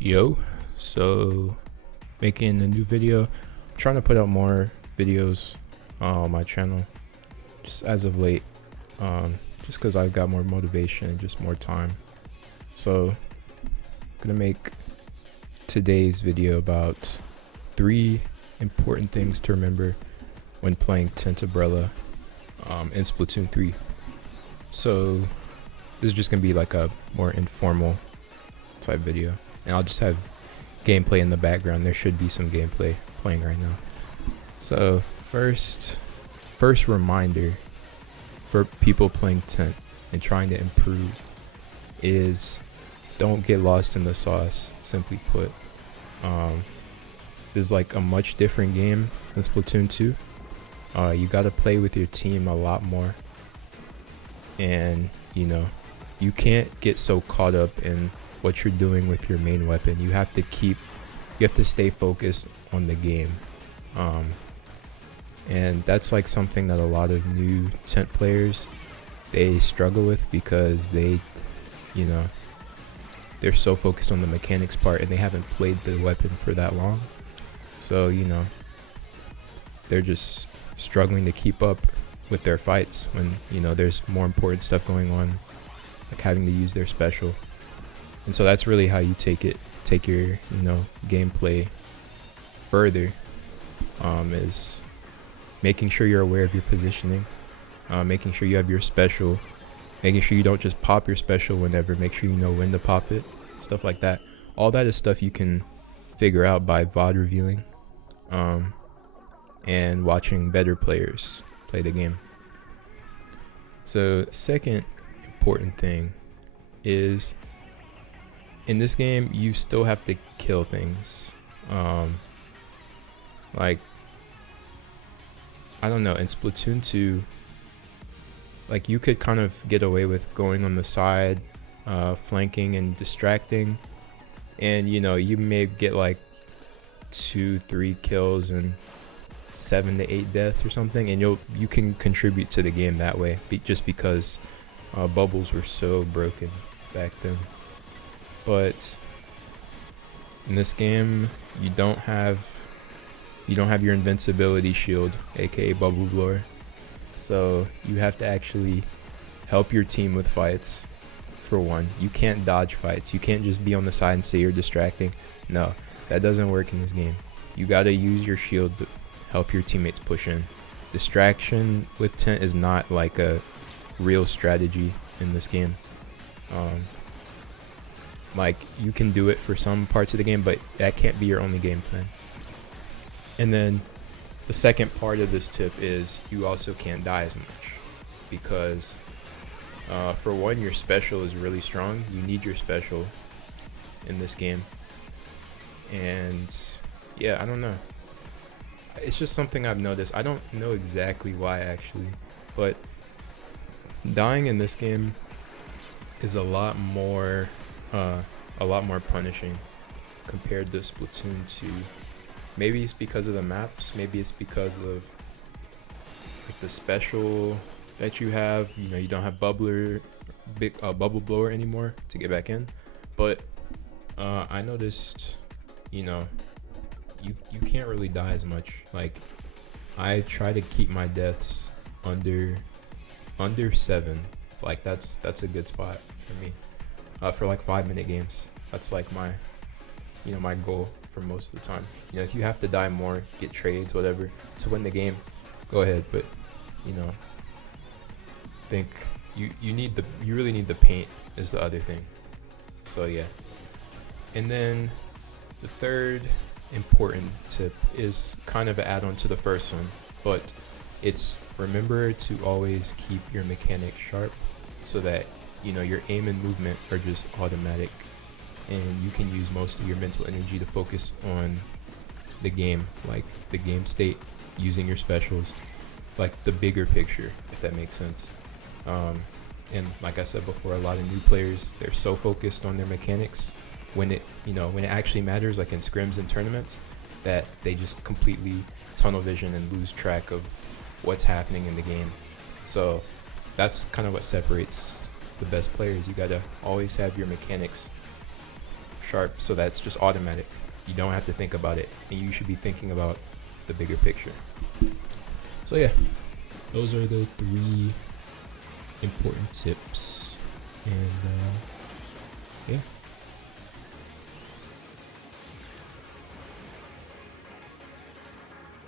Yo, so making a new video. I'm trying to put out more videos on my channel just as of late, just because I've got more motivation and just more time. So I'm gonna make today's video about 3 important things to remember when playing Tent Umbrella in Splatoon 3. So this is just gonna be like a more informal type video, and I'll just have gameplay in the background. There should be some gameplay playing right now. So first reminder for people playing Tent and trying to improve is don't get lost in the sauce. Simply put, this is like a much different game than Splatoon 2. You got to play with your team a lot more, and you can't get so caught up in what you're doing with your main weapon. You have to stay focused on the game, and that's like something that a lot of new Tent players, they struggle with, because they're so focused on the mechanics part and they haven't played the weapon for that long. So they're just struggling to keep up with their fights when there's more important stuff going on, like having to use their special. And so that's really how you take your gameplay further, is making sure you're aware of your positioning, making sure you have your special, making sure you don't just pop your special whenever, make sure you know when to pop it, stuff like that. All that is stuff you can figure out by VOD reviewing and watching better players play the game. So second important thing is, in this game you still have to kill things. Like, I don't know, in Splatoon 2, like, you could kind of get away with going on the side, flanking and distracting, and you may get like 2-3 kills and 7 to 8 deaths or something, and you can contribute to the game that way, just because bubbles were so broken back then. But in this game, you don't have your invincibility shield, aka bubble blower. So you have to actually help your team with fights. For one, you can't dodge fights. You can't just be on the side and say you're distracting. No, that doesn't work in this game. You gotta use your shield to help your teammates push in. Distraction with Tent is not like a real strategy in this game. Like, you can do it for some parts of the game, but that can't be your only game plan. And then the second part of this tip is you also can't die as much, because for one, your special is really strong. You need your special in this game. And yeah, I don't know, it's just something I've noticed. I don't know exactly why actually, but dying in this game is a lot more punishing compared to Splatoon 2. Maybe it's because of the maps, maybe it's because of like the special that you have. You don't have bubble blower anymore to get back in. But I noticed you can't really die as much. Like, I try to keep my deaths under 7. Like, that's a good spot for me. For like 5-minute games, that's like my my goal for most of the time. If you have to die more, get trades, whatever, to win the game, go ahead. But I think you really need the paint is the other thing. So yeah. And then the third important tip is kind of an add-on to the first one, but it's remember to always keep your mechanics sharp, so that your aim and movement are just automatic, and you can use most of your mental energy to focus on the game, like the game state, using your specials, like the bigger picture, if that makes sense. And like I said before, a lot of new players, they're so focused on their mechanics when it actually matters, like in scrims and tournaments, that they just completely tunnel vision and lose track of what's happening in the game. So that's kind of what separates the best players. You gotta always have your mechanics sharp, so that's just automatic. You don't have to think about it, and you should be thinking about the bigger picture. So yeah, those are the 3 important tips, and yeah.